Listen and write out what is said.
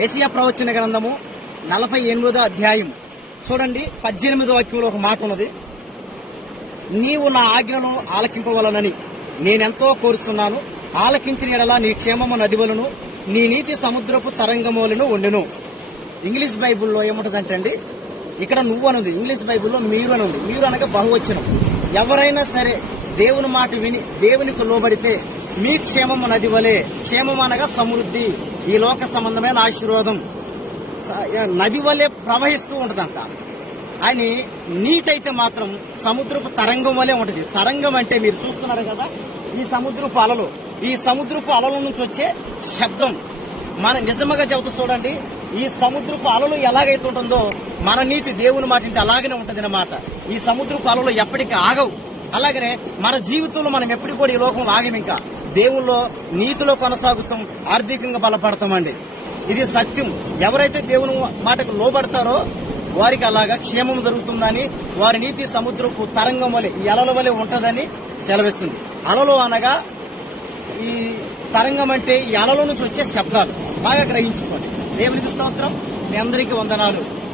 యెషయా ప్రవచన గ్రంథము 48వ అధ్యాయం చూడండి 18వ వాక్యంలో ఒక మాట ఉన్నది. నీవు నా ఆజ్ఞలను ఆలకింపవలనని నేనెంతో కోరుస్తున్నాను. ఆలకించిన ఎడల నీ క్షేమము నదివలను, నీ నీతి సముద్రపు తరంగములను ఉండెను. ఇంగ్లీష్ బైబుల్లో ఏముంటదంటే అండి, ఇక్కడ నువ్వు అనుంది, ఇంగ్లీష్ బైబుల్లో మీరు అని ఉంది. మీరు అనగా బహువచనం. ఎవరైనా సరే దేవుని మాట విని దేవునికి లోబడితే మీ క్షేమము నది వలె, క్షేమం అనగా సమృద్ధి, ఈ లోక సంబంధమైన ఆశీర్వాదం నది వలె ప్రవహిస్తూ ఉంటదంట. అని నీతి అయితే మాత్రం సముద్రపు తరంగం వలె ఉంటది. తరంగం అంటే మీరు చూస్తున్నారు కదా, ఈ సముద్రపు అలలు, ఈ సముద్రపు అలల నుంచి వచ్చే శబ్దం. మన నిజంగా చెబుతూ చూడండి, ఈ సముద్రపు అలలు ఎలాగైతే ఉంటుందో మన నీతి దేవుని మాట అంటే అలాగనే ఉంటది అన్నమాట. ఈ సముద్రపు అలలు ఎప్పటికీ ఆగవు. అలాగనే మన జీవితంలో మనం ఎప్పటికి కూడా ఈ లోకంలో ఆగం. ఇంకా దేవుల్లో నీతిలో కొనసాగుతాం, ఆర్థికంగా బలపడతామండి. ఇది సత్యం. ఎవరైతే దేవుని మాటకు లోబడతారో వారికి అలాగా క్షేమం జరుగుతుందని, వారి నీతి సముద్రపు తరంగం వలె, ఈ అలల వలె ఉంటదని చెలవిస్తుంది. అలలు అనగా ఈ తరంగం అంటే ఈ అలలో నుంచి వచ్చే శబ్దాలు బాగా గ్రహించుకోండి. దేవునికి స్తోత్రం. మీ అందరికీ వందనాలు.